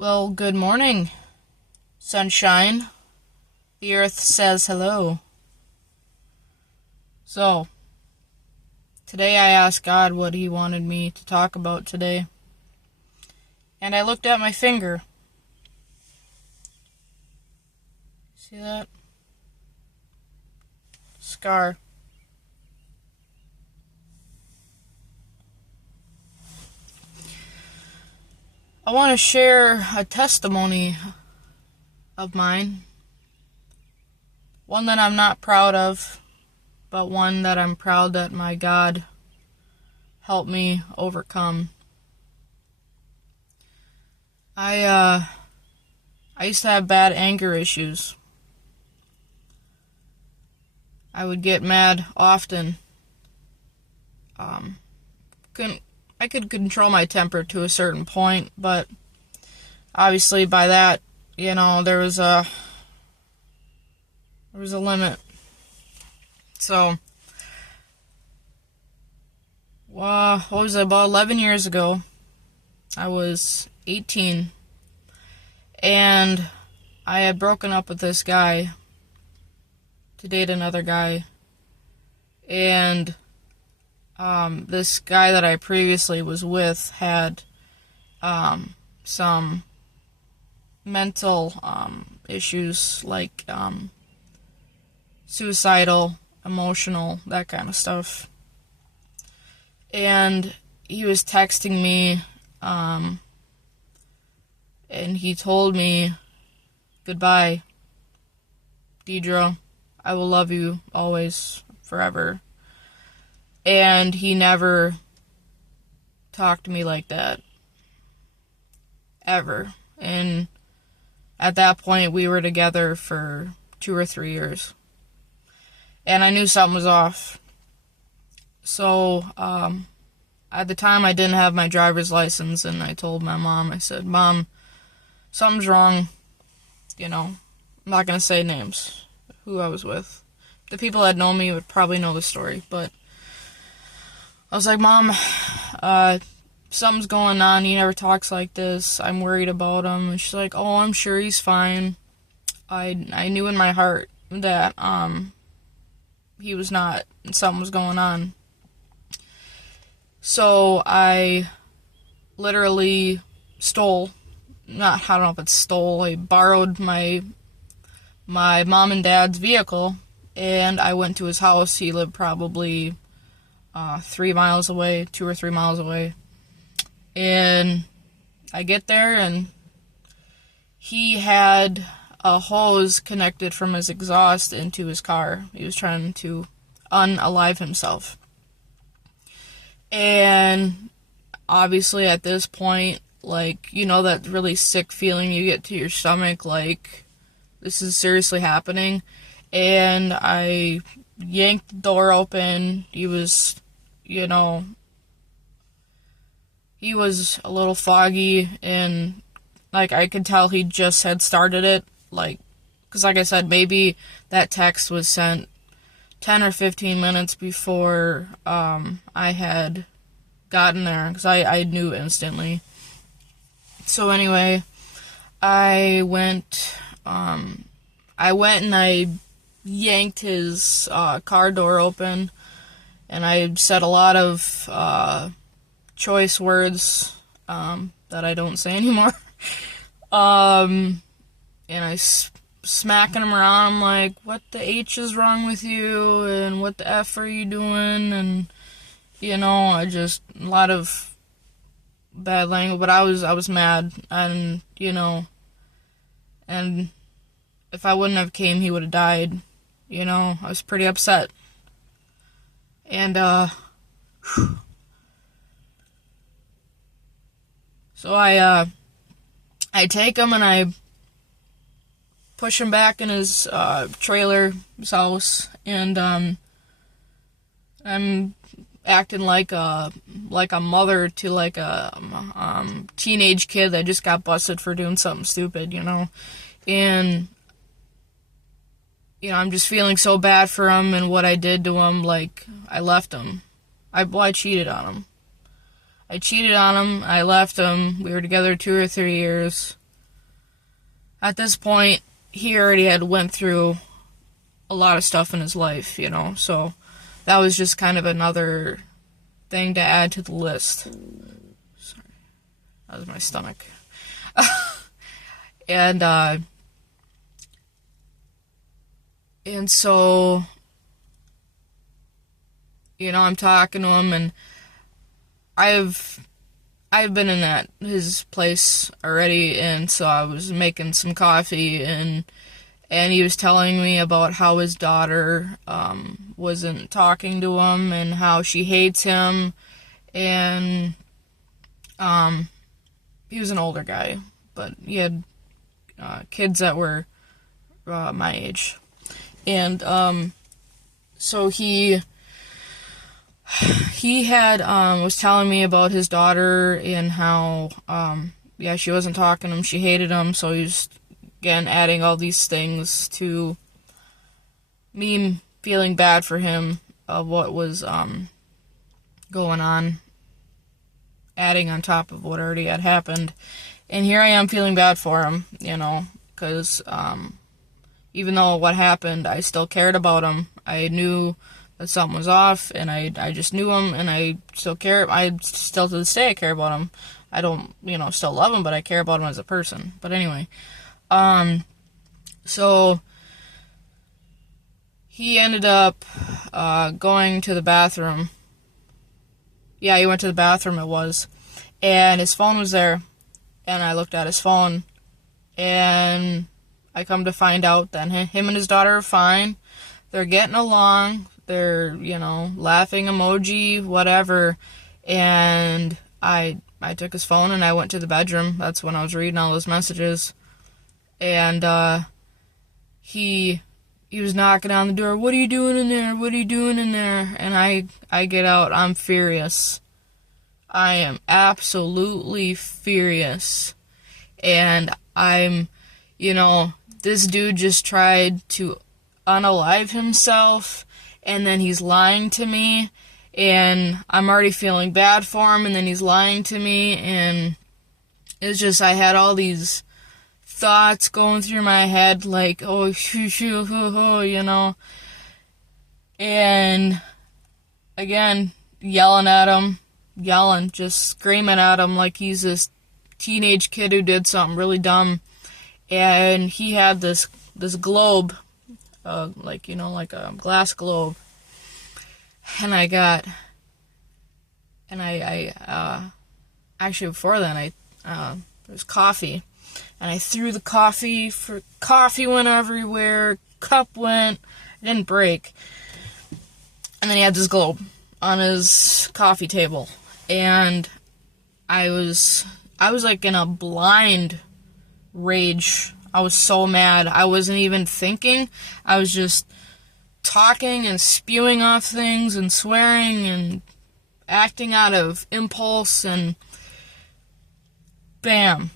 Well, good morning, sunshine. The earth says hello. So, today I asked God what He wanted me to talk about today. And I looked at my finger. See that? Scar. I want to share a testimony of mine. One that I'm not proud of, but one that I'm proud that my God helped me overcome. I used to have bad anger issues. I would get mad often. I could control my temper to a certain point, but obviously by that, there was a limit. So, what was it, about 11 years ago, I was 18, and I had broken up with this guy to date another guy, and this guy that I previously was with had some mental issues, like suicidal, emotional, that kind of stuff. And he was texting me, and he told me, "Goodbye, Deidre. I will love you always, forever." And he never talked to me like that. Ever. And at that point, we were together for 2 or 3 years. And I knew something was off. So, at the time, I didn't have my driver's license, and I told my mom, I said, "Mom, something's wrong." I'm not going to say names, who I was with. The people that know me would probably know the story, but I was like, "Mom, something's going on. He never talks like this. I'm worried about him." And she's like, "Oh, I'm sure he's fine." I knew in my heart that he was not, and something was going on. So I literally I don't know if it's stole, I borrowed my mom and dad's vehicle, and I went to his house. He lived probably 3 miles away, 2 or 3 miles away. And I get there, and he had a hose connected from his exhaust into his car. He was trying to unalive himself. And obviously at this point, that really sick feeling you get to your stomach, like, this is seriously happening. And I yanked the door open. He was a little foggy, and I could tell he just had started it, because like I said, maybe that text was sent 10 or 15 minutes before I had gotten there, because I knew instantly. So anyway, I went and I yanked his car door open, and I said a lot of choice words that I don't say anymore. And I smacking him around. I'm like, "What the H is wrong with you? And what the F are you doing?" And I just, a lot of bad language. But I was mad, and and if I wouldn't have came, he would have died. I was pretty upset. And so I take him and I push him back in his trailer, his house, and I'm acting like a mother to a teenage kid that just got busted for doing something stupid, and I'm just feeling so bad for him and what I did to him. I left him. I cheated on him. I left him. We were together 2 or 3 years. at this point, he already had went through a lot of stuff in his life, so that was just kind of another thing to add to the list. Sorry, that was my stomach. And so, I'm talking to him, and I've been in his place already, and so I was making some coffee, and he was telling me about how his daughter wasn't talking to him, and how she hates him, and he was an older guy, but he had kids that were my age, and so he had was telling me about his daughter and how she wasn't talking to him, she hated him, so he was again adding all these things to me feeling bad for him of what was going on, adding on top of what already had happened. And here I am feeling bad for him, because even though what happened, I still cared about him. I knew that something was off, and I just knew him, and I still care. I still, to this day, I care about him. I don't, still love him, but I care about him as a person. But anyway, so he ended up going to the bathroom. Yeah, he went to the bathroom, it was. And his phone was there, and I looked at his phone, and I come to find out that him and his daughter are fine. They're getting along. They're, laughing emoji, whatever. And I took his phone and I went to the bedroom. That's when I was reading all those messages. And he was knocking on the door. What are you doing in there? What are you doing in there? And I get out. I'm furious. I am absolutely furious. And I'm, this dude just tried to unalive himself, and then he's lying to me, and I'm already feeling bad for him, and then he's lying to me, and it's just, I had all these thoughts going through my head, like, oh, and again, just screaming at him like he's this teenage kid who did something really dumb. And he had this globe, like a glass globe, and actually before then there was coffee, and I threw the coffee, went everywhere, cup went, it didn't break, and then he had this globe on his coffee table, and I was like in a blind rage. I was so mad. I wasn't even thinking. I was just talking and spewing off things and swearing and acting out of impulse, and bam.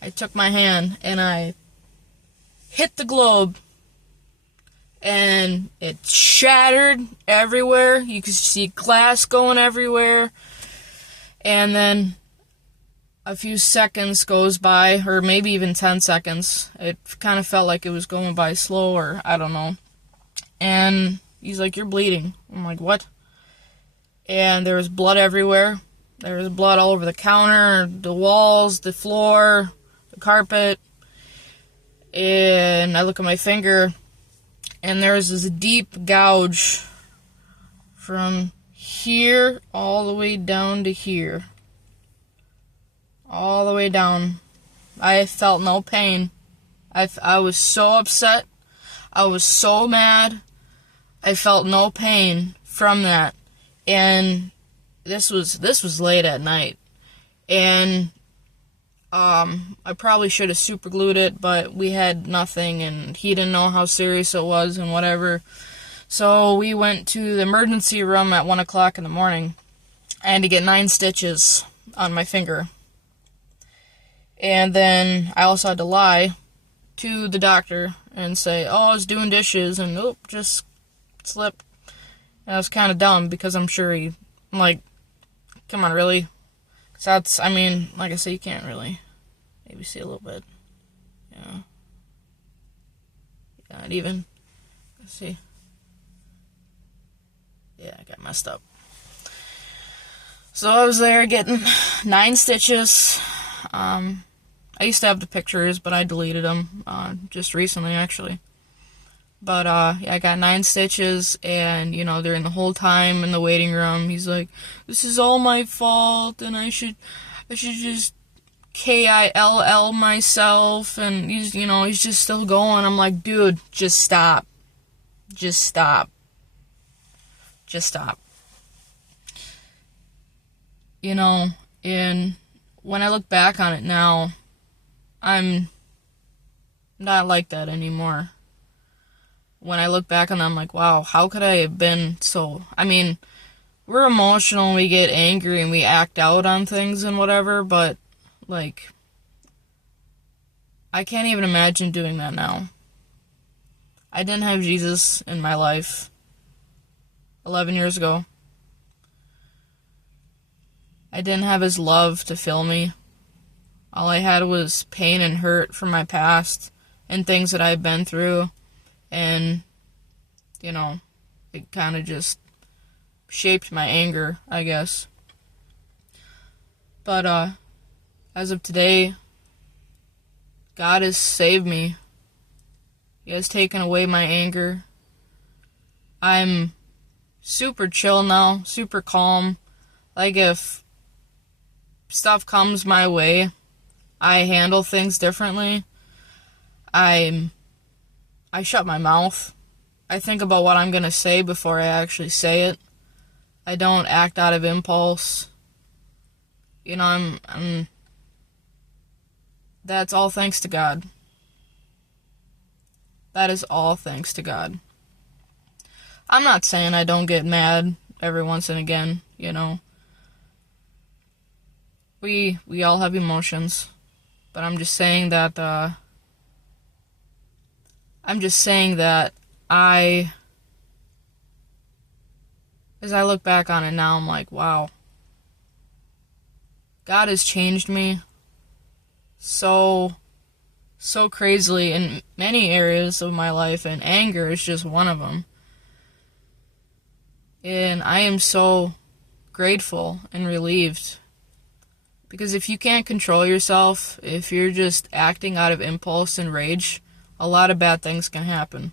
I took my hand and I hit the globe, and it shattered everywhere. You could see glass going everywhere. And then a few seconds goes by, or maybe even 10 seconds. It kind of felt like it was going by slow, or I don't know. And he's like, "You're bleeding." I'm like, "What?" And there was blood everywhere. There was blood all over the counter, the walls, the floor, the carpet. And I look at my finger, and there was this deep gouge from here all the way down to here. All the way down. I felt no pain. I was so upset. I was so mad. I felt no pain from that. And this was late at night. And I probably should have super glued it, but we had nothing, and he didn't know how serious it was and whatever. So we went to the emergency room at 1 o'clock in the morning. I had to get 9 stitches on my finger. And then I also had to lie to the doctor and say, "Oh, I was doing dishes," and just slipped. And I was kind of dumb, because I'm sure I'm like, come on, really? 'Cause like I say, you can't really maybe see a little bit. Yeah. Not even. Let's see. Yeah, I got messed up. So I was there getting 9 stitches. I used to have the pictures, but I deleted them just recently, actually. But yeah, I got 9 stitches, and during the whole time in the waiting room, he's like, "This is all my fault, and I should just KILL myself," and he's just still going. I'm like, dude, just stop. Just stop. Just stop. And when I look back on it now, I'm not like that anymore. When I look back on it, I'm like, wow, how could I have been so... I mean, we're emotional and we get angry and we act out on things and whatever, but, like, I can't even imagine doing that now. I didn't have Jesus in my life 11 years ago. I didn't have his love to fill me. All I had was pain and hurt from my past and things that I've been through. And, it kind of just shaped my anger, I guess. But, as of today, God has saved me. He has taken away my anger. I'm super chill now, super calm. Like, if stuff comes my way, I handle things differently. I shut my mouth. I think about what I'm going to say before I actually say it. I don't act out of impulse. That's all thanks to God. That is all thanks to God. I'm not saying I don't get mad every once and again, We all have emotions. But I'm just saying that, as I look back on it now, I'm like, wow. God has changed me so crazily in many areas of my life, and anger is just one of them. And I am so grateful and relieved. Because if you can't control yourself, if you're just acting out of impulse and rage, a lot of bad things can happen.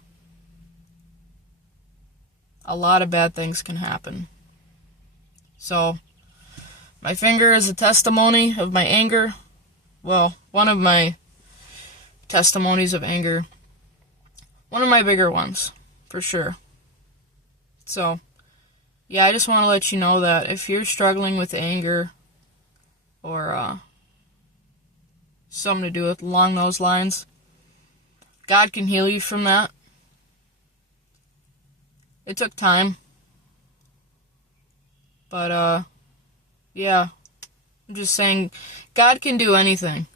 A lot of bad things can happen. So, my finger is a testimony of my anger. Well, one of my testimonies of anger. One of my bigger ones, for sure. So, yeah, I just want to let you know that if you're struggling with anger, or something to do with along those lines, God can heal you from that. It took time. But, yeah. I'm just saying, God can do anything.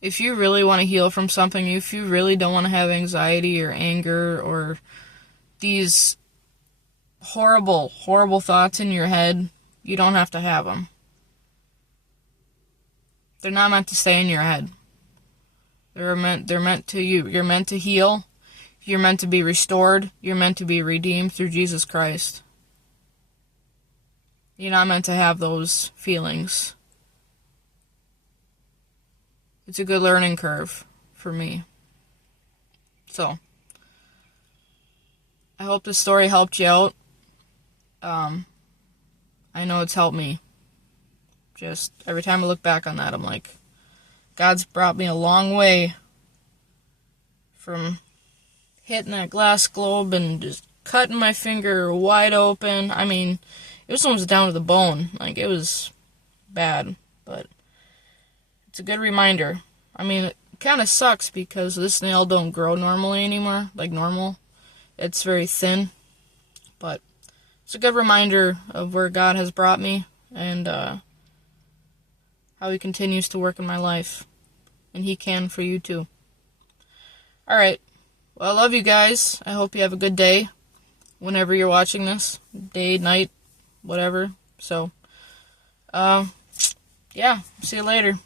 If you really want to heal from something, if you really don't want to have anxiety or anger or these horrible, horrible thoughts in your head, you don't have to have them. They're not meant to stay in your head. You're meant to heal. You're meant to be restored. You're meant to be redeemed through Jesus Christ. You're not meant to have those feelings. It's a good learning curve for me. So, I hope this story helped you out. I know it's helped me. Just every time I look back on that, I'm like, God's brought me a long way from hitting that glass globe and just cutting my finger wide open. I mean, it was almost down to the bone. Like, it was bad, but it's a good reminder. I mean, it kind of sucks because this nail don't grow normally anymore, like normal. It's very thin, but it's a good reminder of where God has brought me and how he continues to work in my life. And he can for you too. Alright. Well, I love you guys. I hope you have a good day whenever you're watching this. Day, night, whatever. So, yeah. See you later.